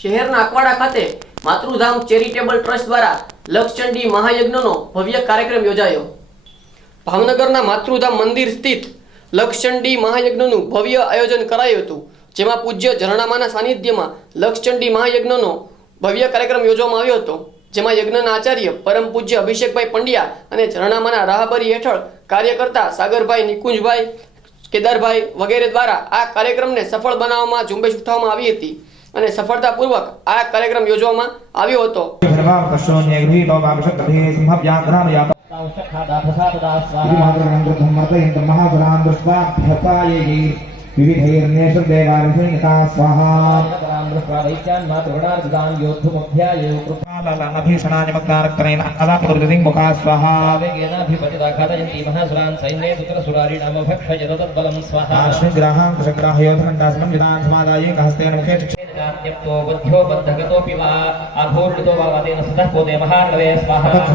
શહેરના અકવાડા ખાતે માતૃધામ charitable trust દ્વારા લક્ષચંડી મહાયજ્ઞનો ભવ્ય કાર્યક્રમ યોજાયો. ભાવનગરના માતૃધામ મંદિર સ્થિત લક્ષચંડી મહાયજ્ઞનું ભવ્ય આયોજન કરાયું હતું, જેમાં પૂજ્ય ઝરણામાના સાનિધ્યમાં લક્ષચંડી મહાયજ્ઞનો ભવ્ય કાર્યક્રમ યોજવામાં આવ્યો હતો, જેમાં યજ્ઞના આચાર્ય પરમ પૂજ્ય અભિષેકભાઈ પંડ્યા અને ઝરણામાના રાહબરી હેઠળ કાર્ય કરતા સાગરભાઈ નિકુંજભાઈ, કેદારભાઈ વગેરે દ્વારા આ કાર્યક્રમને સફળ બનાવવામાં ઝુંબેશ ઉઠાવવામાં આવી હતી. અને સફળતાપૂર્વક આ કાર્યક્રમ યોજવામાં આવ્યો હતો सर्वापश्योन्यैर्भीतो वापशक्तभिः सिंहव्याघ्रानुयात इति महाजनान् दृष्ट्वा भ्यपायैः विविधैर्नेषदेवाभिषेणिता स्वाहा काललनभीषणानि मग्नारक्तनेन अदापुरुदिं मुखा स्वाहा आश्विग्राहां कुशग्राहयोधकण्डासनं विधान् समादाये हस्तेन मुखे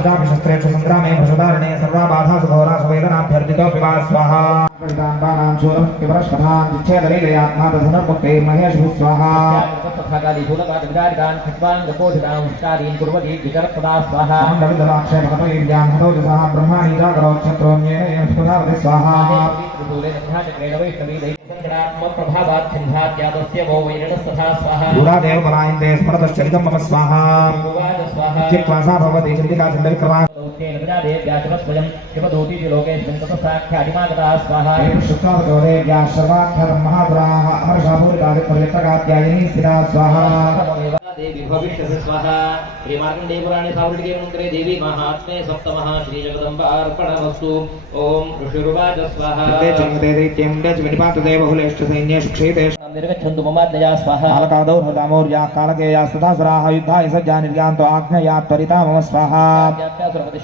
चक्षु शस्त्रेषु सङ्ग्रामे भषधारणे सर्वा बाधासु घोरासु वेदनाभ्यर्थितोऽपि वा स्वाहा परिदान्तानां शूरं पिबरश्वधान् जिच्छेदलीलयात्मा दधनुर्मुक्तैर्महेशुः स्वाहा अहं भगवैर्यां हतोजसः ब्रह्माणि जागरोच्छत्रोऽन्येन येन स्पधावति स्वाहा दूरादेव पलायन्ते स्मरतश्चरितं मम स्वाहा चित्वा सा भवति चण्डिका चण्डविक्रमा शुक्लावतोरेभ्यः सर्वाक्षरं महापुराः अमरशाभूरिकादिपर्यटकात्यायिनी स्थिरा स्वाहा देवी भविष्यसि स्वाहा श्रीमार्कण्डेयपुराणे सावृडिके मन्त्रे देवी महात्मे सप्तमः श्रीजगदम्बार्पणमस्तु ॐ ऋषिरुवाच स्वाहा ते चङ्गते दैत्यं ते च विनिपातते बहुलेश्च सैन्येषु क्षेतेषु निर्गच्छन्तु ममाज्ञया स्वाहा कालकादौ हृदामौर्याः कालकेयाः सदासुराः युद्धाय सज्जा निर्यान्तो आज्ञया त्वरिता मम स्वाहा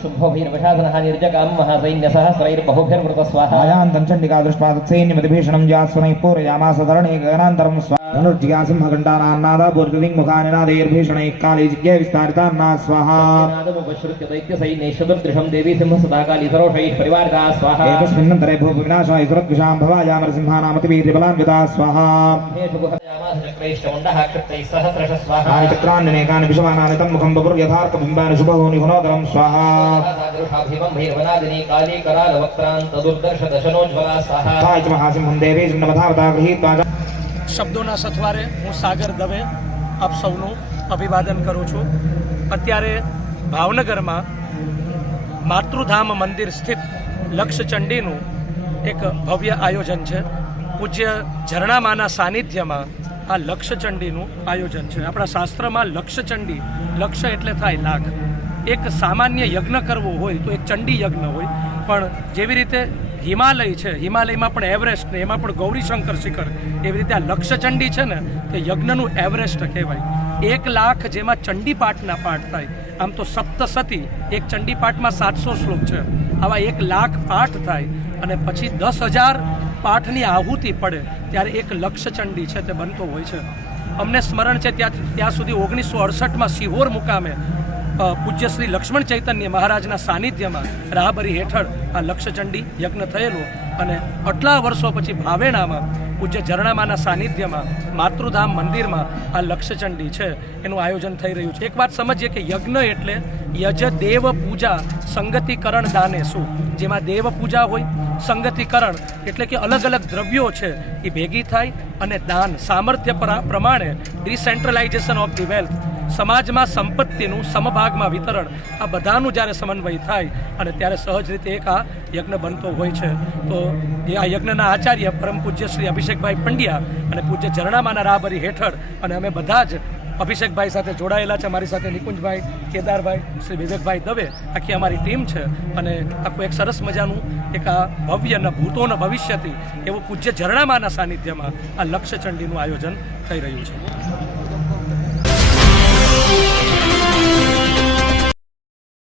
शुम्भोभिर्विषादनः निर्जगां महासैन्यसहस्रैर्बहुभिर्वृत स्वाहा मायान्तं चण्डिका दृष्ट्वा तत्सैन्यमतिभीषणं यास्वनैः पूरयामास धरणे गगनान्तरं स्वा धनुर्जिगासिंहघण्टानान्नादापूर्तिदिङ् मुखानिनादैर्भीषणैः काले जिज्ञे विस्तारितान्ना स्वाहा नादमुपश्रुत्य दैत्यसैन्यैश्वदृशं देवी सिंहसदा काली सरोषैः परिवारिता स्वाहा एकस्मिन्नन्तरे भूविनाशाय सुरद्विषां भवायामरसिंहानामतिवीर्यबलान्विता स्वाहा चक्रैश्चमण्डः कृतैः सहस्रश स्वाहा तानि चक्राण्यनेकानि विषमानानि तं मुखं बपुर्यथार्कबिम्बानि शुभहोनि हुनोदरं स्वाहा सादृशाभिमं भैरवनादिनी काली करालवक्त्रान्तदुर्दर्श दशनोज्ज्वला स्वाहा ताय च महासिंहं देवी जन्मधावता गृहीत्वा च શબ્દોના સથવારે હું સાગર દવે આપ સૌનું અભિવાદન કરું છું અત્યારે ભાવનગરમાં માતૃધામ મંદિર સ્થિત લક્ષચંડીનું એક ભવ્ય આયોજન છે પૂજ્ય ઝરણામાના સાનિધ્યમાં આ લક્ષચંડીનું આયોજન છે. આપણા શાસ્ત્રમાં લક્ષચંડી લક્ષ્ય એટલે થાય લાખ. એક સામાન્ય યજ્ઞ કરવો હોય તો એક ચંડી યજ્ઞ હોય, પણ જેવી રીતે હિમાલય છે, હિમાલયમાં પણ એવરેસ્ટ ને એમાં પણ ગૌરીશંકર શિખર, એવી રીતે આ લક્ષચંડી છે ને, તે યજ્ઞનું એવરેસ્ટ કહેવાય. એક લાખ જેમાં ચંડી પાઠના પાઠ થાય. આમ તો સપ્તસતી, એક ચંડી પાઠમાં સાતસો શ્લોક છે. આવા એક લાખ પાઠ થાય અને પછી દસ હજાર પાઠની આહુતિ પડે ત્યારે એક લક્ષચંડી છે તે બનતો હોય છે. અમને સ્મરણ છે ત્યાં ત્યાં સુધી ઓગણીસો અડસઠમાં સિહોર મુકામે પૂજ્ય શ્રી લક્ષ્મણ ચૈતન્ય મહારાજના સાનિધ્યમાં રાહબરી હેઠળ આ લક્ષચંડી યજ્ઞ થયેલો અને આટલા વર્ષો પછી ભાવેણામાં પૂજ્ય ઝરણામાના સાનિધ્યમાં માતૃધામ મંદિરમાં આ લક્ષચંડી છે. એનું આયોજન થઈ રહ્યું છે. એક વાત સમજીએ કે યજ્ઞ એટલે યજ દેવ પૂજા સંગતિકરણ દાને શું? જેમાં દેવ પૂજા હોય, સંગતિકરણ એટલે કે અલગ અલગ દ્રવ્યો છે એ ભેગી થાય અને દાન સામર્થ્ય પ્રમાણે ડિસેન્ટ્રલાઇઝેશન ઓફ ધી વેલ્થ સમાજમાં સંપત્તિનું સમભાગમાં વિતરણ, આ બધાનું જ્યારે સમન્વય થાય અને ત્યારે સહજ રીતે એક આ યજ્ઞ બનતો હોય છે. તો એ આ યજ્ઞના આચાર્ય પરમ પૂજ્ય શ્રી અભિષેકભાઈ પંડ્યા અને પૂજ્ય ઝરણામાના રાહબરી હેઠળ અને અમે બધા જ અભિષેકભાઈ સાથે જોડાયેલા છે. મારી સાથે નિકુંજભાઈ, કેદારભાઈ, શ્રી વિવેકભાઈ દવે આખી અમારી ટીમ છે અને આખું એક સરસ મજાનું એક આ ભવ્યના ભૂતોના ભવિષ્યથી એવું પૂજ્ય ઝરણામાના સાનિધ્યમાં આ લક્ષચંડીનું આયોજન થઈ રહ્યું છે.